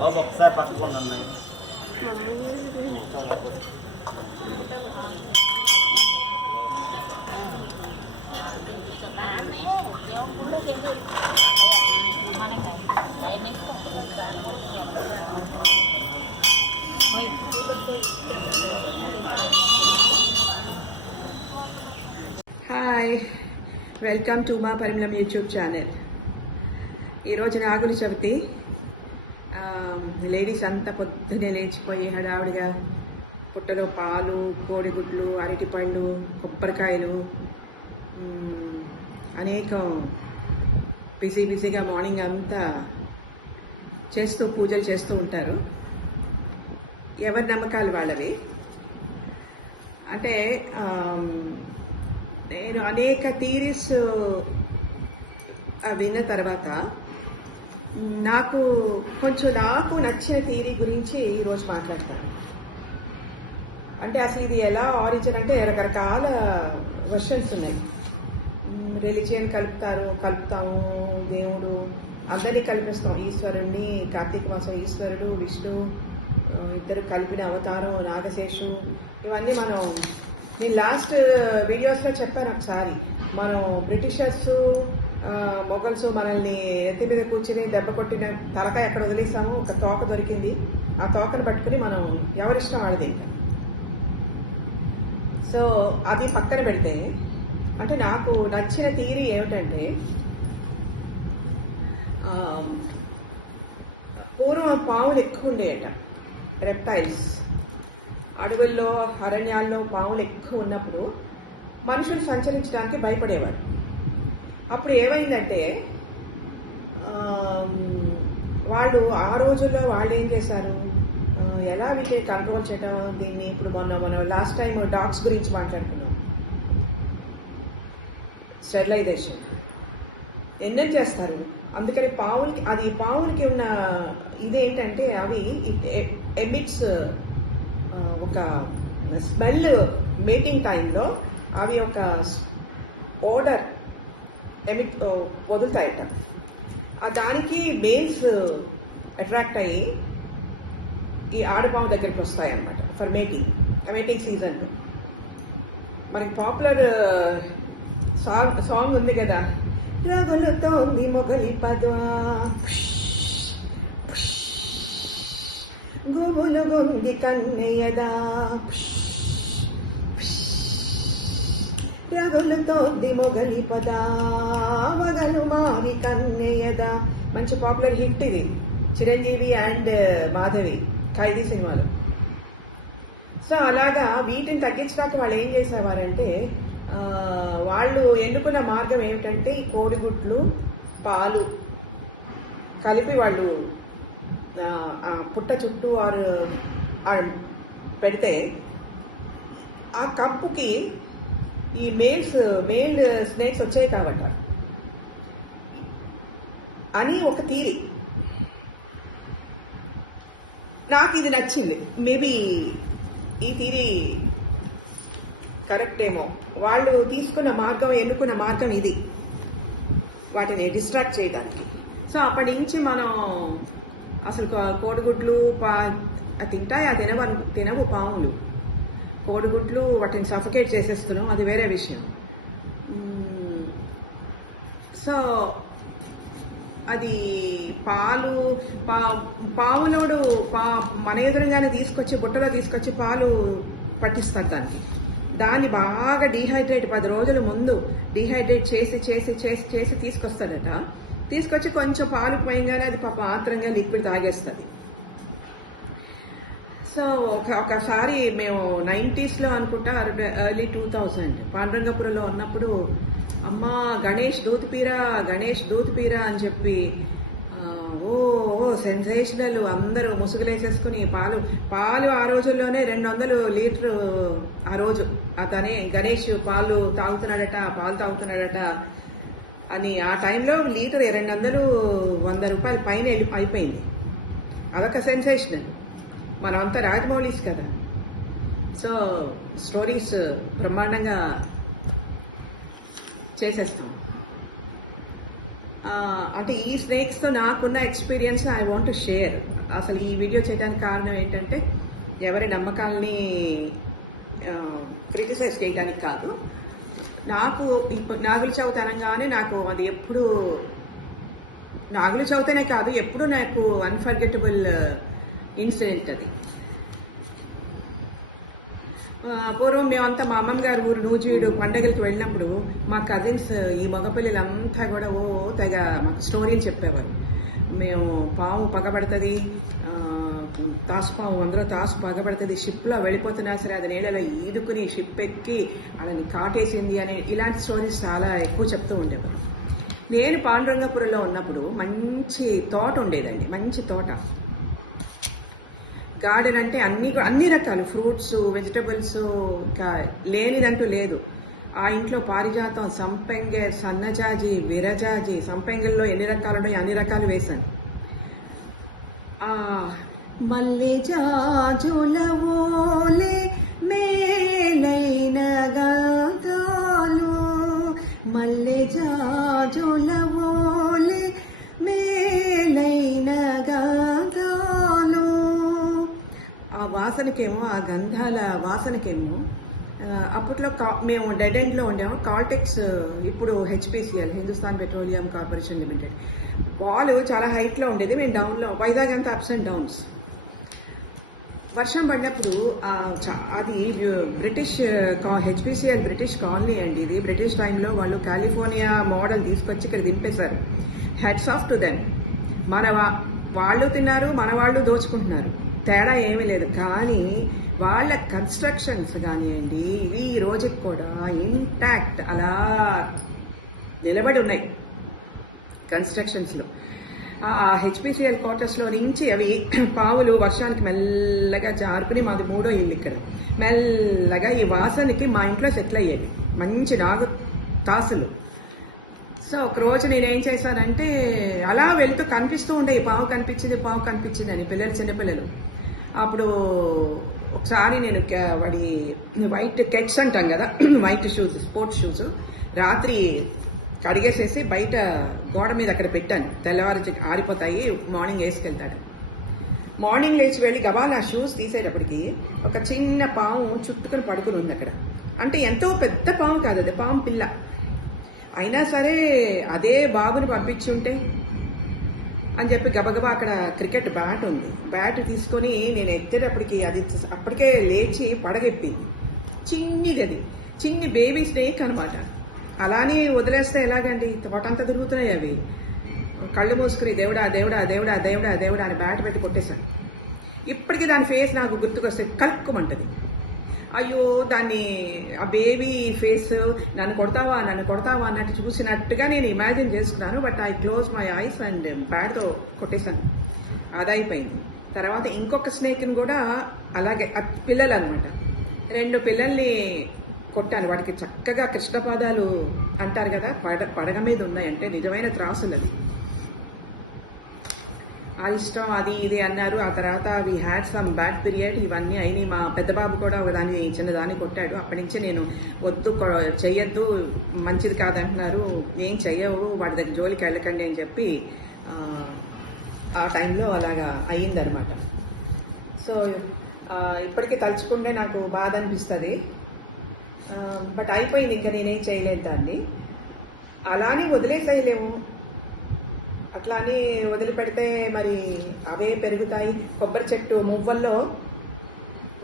బాబు ఒకసారి పట్టుకోండి అన్నయ్య. హాయ్, వెల్కమ్ టు మా పరిమళం యూట్యూబ్ ఛానల్. ఈరోజు నాగుల చవితి. లేడీస్ అంతా పొద్దునే లేచిపోయి హడావిడిగా పుట్టలో పాలు, కోడిగుడ్లు, అరటిపళ్ళు, కొబ్బరికాయలు, అనేకం బిజీగా మార్నింగ్ అంతా పూజలు చేస్తూ ఉంటారు. ఎవరి నమ్మకాలు వాళ్ళవి. అంటే నేను అనేక థీరీస్ విన్న తర్వాత నాకు నచ్చిన థీరీ గురించి ఈరోజు మాట్లాడతాను. అంటే అసలు ఇది ఎలా ఆరిజిన్ అంటే రకరకాల వర్షన్స్ ఉన్నాయి. రిలీజియన్ కలుపుతాము, దేవుడు అందరినీ కల్పిస్తాం. ఈశ్వరుణ్ణి, కార్తీక మాసం ఈశ్వరుడు, విష్ణు ఇద్దరు కలిపిన అవతారం, నాగశేషు, ఇవన్నీ నేను లాస్ట్ వీడియోస్లో చెప్పాను ఒకసారి. మనం బ్రిటిషర్స్, మొఘల్స్ మనల్ని ఎత్తి మీద కూర్చుని దెబ్బ కొట్టిన తలకాయ ఎక్కడ వదిలేసాము, ఒక తోక దొరికింది. ఆ తోకను పట్టుకుని మనం ఎవరిష్టం వాళ్ళది ఇంకా. సో అది పక్కన పెడితే, అంటే నాకు నచ్చిన థియరీ ఏమిటంటే, పూర్వం పాములు ఎక్కువ ఉండేయట, రెప్టైల్స్. అడవుల్లో, అరణ్యాల్లో పాములు ఎక్కువ ఉన్నప్పుడు మనుషులు సంచరించడానికి భయపడేవారు. అప్పుడు ఏమైందంటే, వాళ్ళు ఆ రోజుల్లో వాళ్ళు ఏం చేశారు, ఎలా వీటిని కంట్రోల్ చేయడం, దీన్ని ఇప్పుడు మనం లాస్ట్ టైం డాగ్స్ గురించి మాట్లాడుకున్నాం. స్టెరిలైజేషన్ ఎన్నెన్ని చేస్తారు. అందుకని పావులకి ఉన్న ఇదేంటంటే, అవి ఎమిట్స్ ఒక స్మెల్. మేటింగ్ టైంలో అవి ఒక ఓడర్ వదులుతాయట. దానికి మేల్స్ అట్రాక్ట్ అయ్యి ఈ ఆడపాము దగ్గరికి వస్తాయన్నమాట ఫర్ మేటింగ్ సీజన్లో. మనకి పాపులర్ సాంగ్ ఉంది కదా, రగులుతోంది మొగలి పద్వా, గుబులు గుంది కన్నయ్యదా, రగులుతోంది మొగలి పదా, వగలు మారి కన్నయ్యదా. మంచి పాపులర్ హిట్ ఇది, చిరంజీవి అండ్ మాధవి ఖైదీ సినిమాలో. సో అలాగా వీటిని తగ్గించడానికి వాళ్ళు ఏం చేసేవారంటే, వాళ్ళు ఎన్నుకున్న మార్గం ఏమిటంటే, ఈ కోడిగుడ్లు, పాలు కలిపి వాళ్ళు పుట్ట చుట్టూ పెడితే ఆ కప్పుకి ఈ మేల్ స్నేక్స్ వచ్చాయి కాబట్ట అని ఒక థీరీ. నాకు ఇది నచ్చింది. మేబీ ఈ థీరీ కరెక్ట్ ఏమో. వాళ్ళు ఎన్నుకున్న మార్గం ఇది, వాటిని డిస్ట్రాక్ట్ చేయడానికి. సో అప్పటి నుంచి మనం అసలు కోడిగుడ్లు తింటాయి, తినవు పాములు. కోడిగుడ్లు వాటిని సఫకేట్ చేసేస్తున్నాం, అది వేరే విషయం. సో అది పాములోడు మన ఎదురుగానే బుట్టలో తీసుకొచ్చి పాలు పట్టిస్తారు దానికి. దాన్ని బాగా డీహైడ్రేట్ 10 రోజుల ముందు డీహైడ్రేట్ చేసి తీసుకొస్తాడట. తీసుకొచ్చి కొంచెం పాలు పోయంగానే అది ఆత్రంగా లిక్విడ్ తాగేస్తుంది. సో ఒకసారి మేము 90s అనుకుంటా, ఎర్లీ 2000 పాండురంగపురంలో ఉన్నప్పుడు, అమ్మా గణేష్ దూతిపీరా అని చెప్పి సెన్సేషనల్, అందరూ ముసుగులేసేసుకుని పాలు ఆ రోజుల్లోనే 200 లీటరు ఆ రోజు. అతనే గణేష్ పాలు తాగుతున్నాడట అని. ఆ టైంలో లీటర్ 200, 100 రూపాయల పైన అయిపోయింది. అదొక సెన్సేషనల్. మనమంతా రాజమౌళీస్ కదా, సో స్టోరీస్ బ్రహ్మాండంగా చేసేస్తాం. అంటే ఈ స్నేక్స్తో నాకున్న experience I want to share. అసలు ఈ వీడియో చేయడానికి కారణం ఏంటంటే ఎవరి నమ్మకాలని క్రిటిసైజ్ చేయడానికి కాదు. నాకు ఇప్పుడు నాగుల చవితి అనగానే నాకు అది ఎప్పుడు నాగుల చవితినే కాదు, ఎప్పుడు నాకు అన్ఫర్గెటబుల్ ఇన్సిడెంట్ అది. పూర్వం మేమంతా మా అమ్మమ్మ గారు ఊరు నూజివీడు పండగలకు వెళ్ళినప్పుడు మా కజిన్స్ ఈ మగపిల్లలంతా కూడా తెగ మాకు స్టోరీలు చెప్పేవారు. మేము పాము పగబడుతుంది, తాసుపాము అందరూ తాసు పగబడుతుంది, షిప్లో వెళ్ళిపోతున్నా సరే అది నీళ్ళలో ఈదుకుని షిప్ ఎక్కి వాళ్ళని కాటేసింది అని ఇలాంటి స్టోరీస్ చాలా ఎక్కువ చెప్తూ ఉండేవారు. నేను పాండురంగపురంలో ఉన్నప్పుడు మంచి తోట ఉండేదండి, మంచి తోట. గార్డెన్ అంటే అన్ని రకాలు ఫ్రూట్స్, వెజిటబుల్స్ లేనిదంటూ లేదు. ఆ ఇంట్లో పారిజాతం, సంపెంగ, సన్నజాజి, విరజాజి, సంపెంగల్లో ఎన్ని రకాలు ఉన్నాయో అన్ని రకాలు వేశాను. మల్లె జాజులవోలే మేలైన గాథలు, మల్లె జాజులవోలే మేలైన గాథలు. ఆ వాసనకేమో, ఆ గంధాల వాసనకేమో అప్పట్లో మేము డెడ్ ఎండ్లో ఉండాము. కాల్టెక్స్, ఇప్పుడు HPCL, Hindustan petroleum corporation limited. Wall చాలా హైట్లో ఉండేది, మేము డౌన్లో. వైజాగ్ అంతా అప్స్ అండ్ డౌన్స్. వర్షం పడినప్పుడు అది బ్రిటిష్ హెచ్పిసిఎల్ బ్రిటిష్ కాలనీ అండి. ఇది బ్రిటిష్ టైంలో వాళ్ళు కాలిఫోర్నియా మోడల్ తీసుకొచ్చి ఇక్కడ దింపేశారు. Heads off to them. వాళ్ళు తిన్నారు, మన వాళ్ళు దోచుకుంటున్నారు, తేడా ఏమీ లేదు. కానీ వాళ్ళ కన్స్ట్రక్షన్స్ కానివ్వండి, ఇవి ఈ రోజుకి కూడా ఇంటాక్ట్ అలా నిలబడి ఉన్నాయి కన్స్ట్రక్షన్స్లో. ఆ హెచ్పిసిఎల్ క్వార్టర్స్లో నుంచి అవి పావులు వర్షానికి మెల్లగా జారుకుని, మాది 3వ ఇల్లు ఇక్కడ, మెల్లగా ఈ వాసనకి మా ఇంట్లో సెటిల్ అయ్యేది మంచి నాగు తాసులు. సో ఒకరోజు నేనేం చేశానంటే, అలా వెళ్తూ కనిపిస్తూ ఉండే, పావు కనిపించింది, పావు కనిపించింది అని చిన్నపిల్లలు. అప్పుడు ఒకసారి నేను వాడి వైట్ కెట్స్ అంటాం కదా, వైట్ షూస్, స్పోర్ట్స్ షూస్, రాత్రి కడిగేసేసి బయట గోడ మీద అక్కడ పెట్టాను. తెల్లవారు ఆరిపోతాయి, మార్నింగ్ వేసుకెళ్తాడు. మార్నింగ్ లేచి వెళ్ళి గబాల్ ఆ షూస్ తీసేటప్పటికి ఒక చిన్న పాము చుట్టుకుని పడుకుని ఉంది అక్కడ. అంటే ఎంతో పెద్ద పాము కాదు, అది పాము పిల్ల. అయినా సరే అదే బాబుని పంపించి ఉంటే అని చెప్పి గబగబా అక్కడ క్రికెట్ బ్యాట్ ఉంది, బ్యాట్ తీసుకొని నేను ఎత్తేటప్పటికి అది అప్పటికే లేచి పడగెప్పింది. చిన్నిది, అది చిన్ని బేబీ స్నేక్ అనమాట. అలానే వదిలేస్తే ఎలాగండి, తోటంతా తిరుగుతున్నాయి అవి. కళ్ళు మూసుకుని దేవుడా దేవుడా దేవుడా దేవుడా దేవుడా అని బ్యాట్ పెట్టి కొట్టేశాను. ఇప్పటికీ దాని ఫేస్ నాకు గుర్తుకొస్తే కలుక్కుమంటది. అయ్యో, దాన్ని ఆ బేబీ ఫేస్ నన్ను కొడతావా అన్నట్టు చూసినట్టుగా నేను ఇమాజిన్ చేసుకున్నాను. But I close my eyes and బ్యాట్తో కొట్టేశాను. అదైపోయింది. తర్వాత ఇంకొక స్నేక్ని కూడా అలాగే, పిల్లలు అనమాట, 2 పిల్లల్ని కొట్టాను. వాడికి చక్కగా కృష్ణపాదాలు అంటారు కదా, పడగ మీద ఉన్నాయంటే నిజమైన త్రాసులు అది. ఆ ఇష్టం అది ఇది అన్నారు. ఆ తర్వాత we had some bad period. ఇవన్నీ అయినాయి. మా పెద్ద బాబు కూడా ఒకదాన్ని చిన్నదాన్ని కొట్టాడు. అప్పటి నుంచి నేను వద్దు, చెయ్యొద్దు, మంచిది కాదంటున్నారు, ఏం చెయ్యవు, వాడి దగ్గర జోలికి వెళ్ళకండి అని చెప్పి ఆ టైంలో అలాగా అయ్యిందనమాట. సో ఇప్పటికీ తలుచుకుంటే నాకు బాధ అనిపిస్తుంది. బట్ అయిపోయింది, ఇంకా నేనేం చేయలేదు దాన్ని. అలానే వదిలేసేయలేము. అట్లానే వదిలిపెడితే మరి అవే పెరుగుతాయి. కొబ్బరి చెట్టు మువ్వల్లో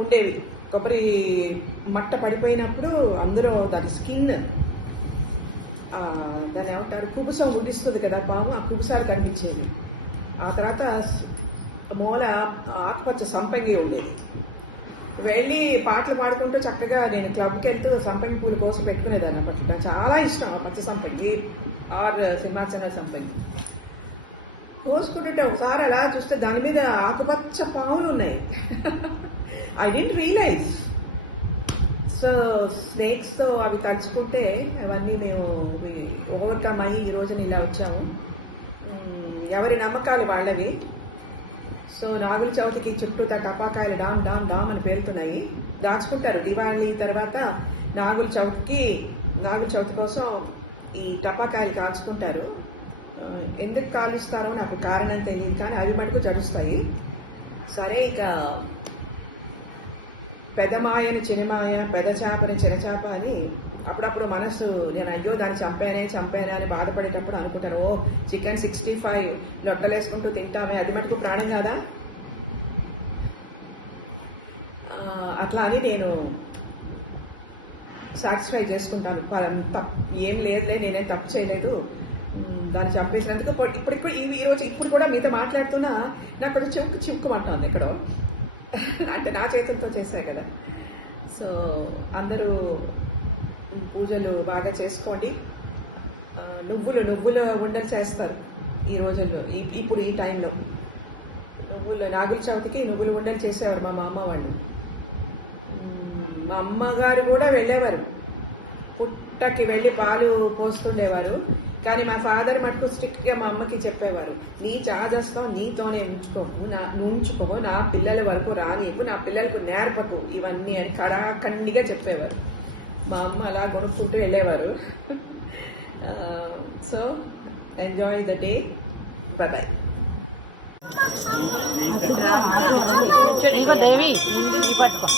ఉండేవి. కొబ్బరి మట్ట పడిపోయినప్పుడు అందులో దాని స్కిన్, దాన్ని ఏమంటారు, కుబుసం ఉడిస్తుంది కదా పాము, ఆ కుబుసాలు కనిపించేవి. ఆ తర్వాత మూల ఆకుపచ్చ సంపంగి ఉండేది. వెళ్ళి పాటలు పాడుకుంటూ చక్కగా నేను క్లబ్కి వెళ్తూ సంపంగి పూలు కోసి పెట్టుకునేదాన్ని. అప్పట్లో నాకు చాలా ఇష్టం ఆ పచ్చ సంపంగి ఆర్ సింహాచల సంపంగి. కోసుకుంటుంటే ఒకసారి అలా చూస్తే దాని మీద ఆకుపచ్చ పాములు ఉన్నాయి. I didn't realise. సో స్నేక్స్తో అవి తలుచుకుంటే అవన్నీ మేము ఓవర్కమ్ అయ్యి ఈ రోజున ఇలా వచ్చాము. ఎవరి నమ్మకాలు వాళ్ళవి. సో నాగుల చవితికి చుట్టూతా టపాకాయలు డామ్ డామ్ డామ్ అని పేలుతున్నాయి, దాచుకుంటారు. దివాళీ తర్వాత నాగుల చవితి కోసం ఈ టపాకాయలు కాల్చుకుంటారు. ఎందుకు కాలుస్తారో నాకు కారణం తెలియదు, కానీ అవి మటుకు జరుస్తాయి. సరే ఇక పెదమాయని చిన్నమాయ పెద చేపని చిన్నచేప అని అప్పుడప్పుడు మనసు నేను అయ్యో దాన్ని చంపానే అని బాధపడేటప్పుడు అనుకుంటాను, ఓ చికెన్ 65 లొట్టలేసుకుంటూ తింటామే, అది మటుకు ప్రాణం కాదా? అట్లా అని నేను సాటిస్ఫై చేసుకుంటాను. ఏం లేదులే, నేనేం తప్పు చేయలేదు, దాన్ని చంపేసినందుకు. ఇప్పుడు కూడా మీతో మాట్లాడుతున్నా నాకు కొంచెం చివుక్కుమంటుంది ఎక్కడో. అంటే నా చేతులతో చేశాయి కదా. సో అందరూ పూజలు బాగా చేసుకోండి. నువ్వులు ఉండలు చేస్తారు ఈ రోజుల్లో, ఇప్పుడు ఈ టైంలో. నాగుల చవితికి నువ్వులు ఉండలు చేసేవారు మా అమ్మ వాళ్ళు. మా అమ్మగారు కూడా వెళ్ళేవారు, పుట్టకి వెళ్ళి పాలు పోస్తుండేవారు. కానీ మా ఫాదర్ మటుకు స్ట్రిక్ట్గా మా అమ్మకి చెప్పేవారు, నీ చాదస్తం నీతోనే ఉంచుకోవు, నా పిల్లల వరకు రానివ్వు, నా పిల్లలకు నేర్పకు ఇవన్నీ అని కడాఖండిగా చెప్పేవారు. మా అమ్మ అలా కొనుక్కుంటూ వెళ్ళేవారు. So enjoy the day. Bye. Devi పట్టుకో